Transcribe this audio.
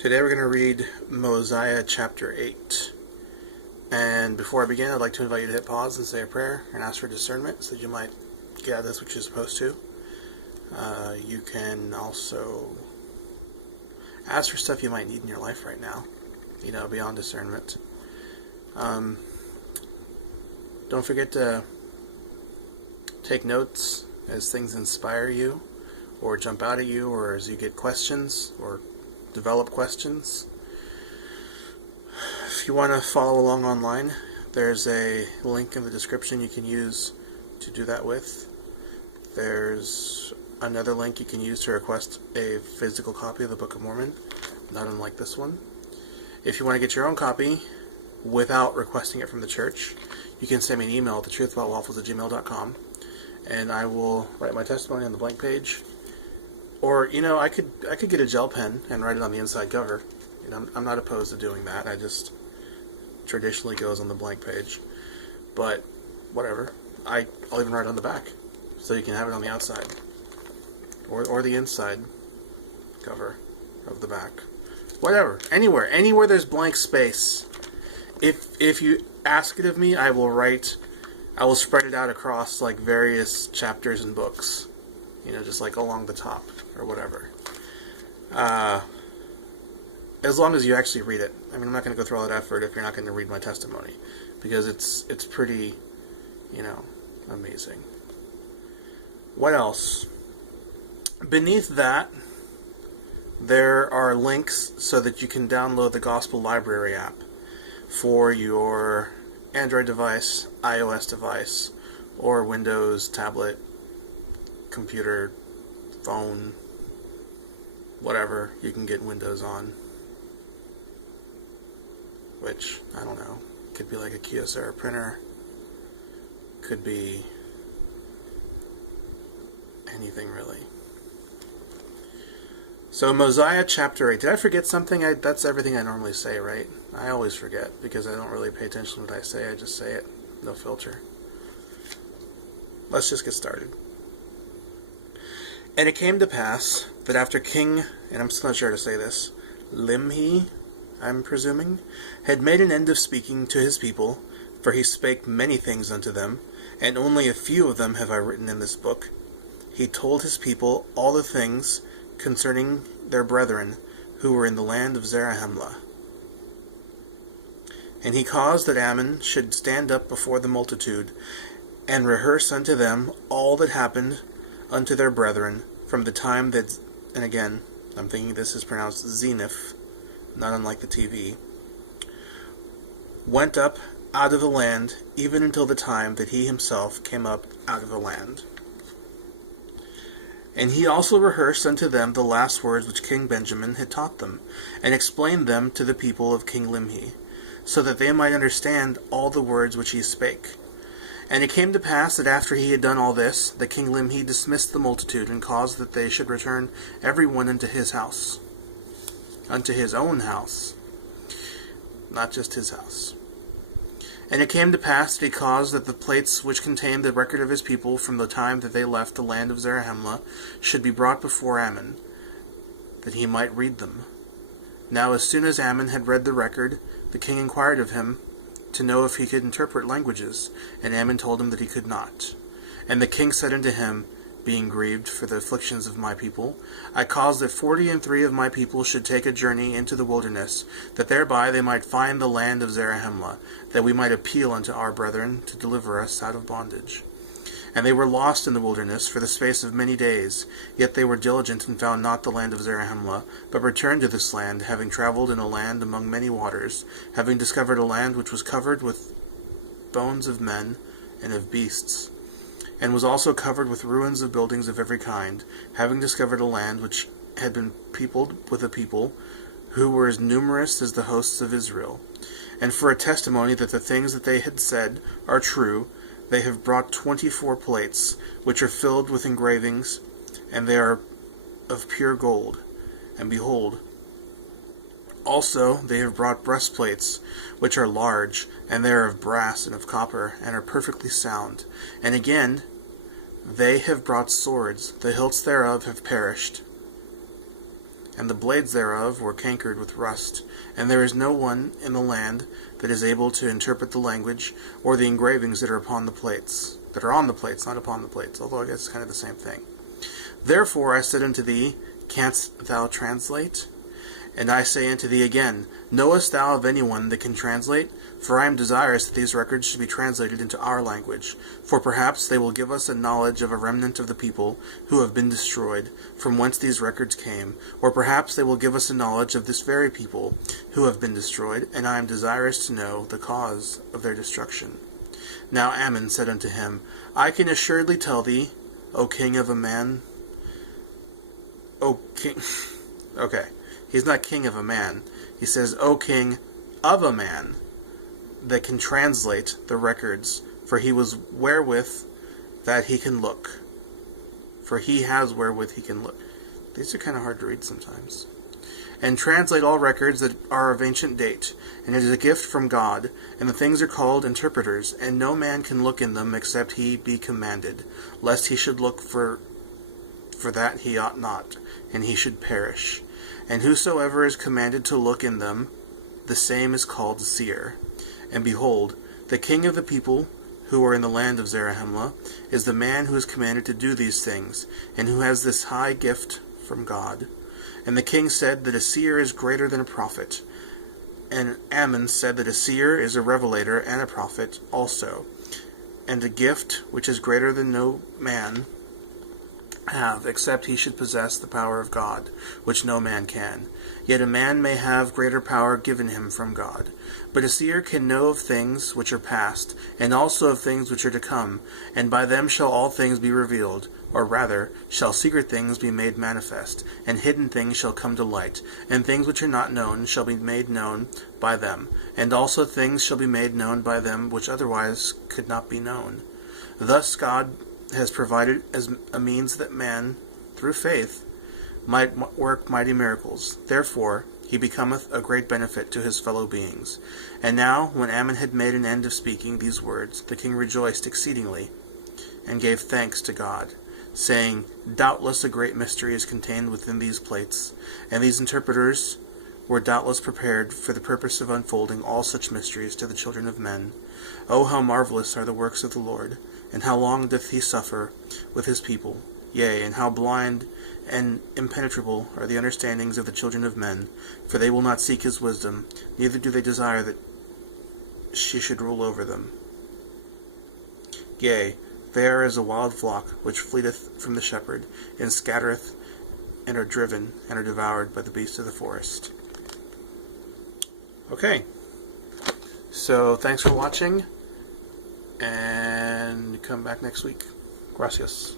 Today we're going to read Mosiah chapter 8. And before I begin, I'd like to invite you to hit pause and say a prayer and ask for discernment so that you might get out of this what you're supposed to. You can also ask for stuff you might need in your life right now, beyond discernment. Don't forget to take notes as things inspire you or jump out at you, or as you get questions or develop questions. If you want to follow along online, there's a link in the description you can use to do that with. There's another link you can use to request a physical copy of the Book of Mormon, not unlike this one. If you want to get your own copy without requesting it from the church, you can send me an email at thetruthaboutwaffles@gmail.com, and I will write my testimony on the blank page. Or, I could get a gel pen and write it on the inside cover. I'm not opposed to doing that. I just traditionally goes on the blank page. But, whatever. I'll even write it on the back, so you can have it on the outside. Or the inside cover of the back. Whatever. Anywhere there's blank space. If you ask it of me, I will spread it out across like various chapters and books. Just like along the top or whatever. As long as you actually read it. I'm not going to go through all that effort if you're not going to read my testimony, because it's pretty, amazing. What else? Beneath that, there are links so that you can download the Gospel Library app for your Android device, iOS device, or Windows tablet, computer, phone, whatever you can get Windows on. Which, I don't know, could be like a Kyocera printer, could be anything really. So Mosiah chapter 8. Did I forget something? That's everything I normally say, right? I always forget because I don't really pay attention to what I say. I just say it, no filter. Let's just get started. And it came to pass that after King, and I'm still not sure how to say this, Limhi, I'm presuming, had made an end of speaking to his people, for he spake many things unto them, and only a few of them have I written in this book, he told his people all the things concerning their brethren who were in the land of Zarahemla. And he caused that Ammon should stand up before the multitude, and rehearse unto them all that happened unto their brethren from the time that, and again, I'm thinking this is pronounced Zenith, not unlike the TV, went up out of the land, even until the time that he himself came up out of the land. And he also rehearsed unto them the last words which King Benjamin had taught them, and explained them to the people of King Limhi, so that they might understand all the words which he spake. And it came to pass that after he had done all this, the King Limhi dismissed the multitude, and caused that they should return every one unto his house. Unto his own house. Not just his house. And it came to pass that he caused that the plates which contained the record of his people from the time that they left the land of Zarahemla should be brought before Ammon, that he might read them. Now as soon as Ammon had read the record, the king inquired of him, to know if he could interpret languages, and Ammon told him that he could not. And the king said unto him, being grieved for the afflictions of my people, I caused that 43 of my people should take a journey into the wilderness, that thereby they might find the land of Zarahemla, that we might appeal unto our brethren to deliver us out of bondage. And they were lost in the wilderness for the space of many days, yet they were diligent and found not the land of Zarahemla, but returned to this land, having travelled in a land among many waters, having discovered a land which was covered with bones of men and of beasts, and was also covered with ruins of buildings of every kind, having discovered a land which had been peopled with a people who were as numerous as the hosts of Israel. And for a testimony that the things that they had said are true, they have brought 24 plates, which are filled with engravings, and they are of pure gold. And behold, also they have brought breastplates, which are large, and they are of brass and of copper, and are perfectly sound. And again, they have brought swords, the hilts thereof have perished, and the blades thereof were cankered with rust, and there is no one in the land that is able to interpret the language or the engravings that are upon the plates, that are on the plates, not upon the plates, although I guess it's kind of the same thing. Therefore I said unto thee, Canst thou translate? And I say unto thee again, Knowest thou of any one that can translate? For I am desirous that these records should be translated into our language. For perhaps they will give us a knowledge of a remnant of the people who have been destroyed, from whence these records came. Or perhaps they will give us a knowledge of this very people who have been destroyed, and I am desirous to know the cause of their destruction. Now Ammon said unto him, I can assuredly tell thee, O king of a man... O king... Okay. He's not king of a man. He says, O king of a man that can translate the records, for he was wherewith that he can look. For he has wherewith he can look. These are kind of hard to read sometimes. And translate all records that are of ancient date, and it is a gift from God, and the things are called interpreters, and no man can look in them except he be commanded, lest he should look for that he ought not, and he should perish. And whosoever is commanded to look in them, the same is called a seer. And behold, the king of the people who are in the land of Zarahemla is the man who is commanded to do these things, and who has this high gift from God. And the king said that a seer is greater than a prophet. And Ammon said that a seer is a revelator and a prophet also, and a gift which is greater than no man have, except he should possess the power of God, which no man can. Yet a man may have greater power given him from God. But a seer can know of things which are past, and also of things which are to come, and by them shall all things be revealed, or rather, shall secret things be made manifest, and hidden things shall come to light, and things which are not known shall be made known by them, and also things shall be made known by them which otherwise could not be known. Thus God has provided as a means that man, through faith, might work mighty miracles. Therefore he becometh a great benefit to his fellow beings. And now, when Ammon had made an end of speaking these words, the king rejoiced exceedingly, and gave thanks to God, saying, Doubtless a great mystery is contained within these plates, and these interpreters were doubtless prepared for the purpose of unfolding all such mysteries to the children of men. O how marvelous are the works of the Lord, and how long doth he suffer with his people? Yea, and how blind and impenetrable are the understandings of the children of men, for they will not seek his wisdom, neither do they desire that she should rule over them. Yea, they are as a wild flock, which fleeteth from the shepherd, and scattereth, and are driven, and are devoured by the beasts of the forest. Okay, so thanks for watching, and come back next week. Gracias.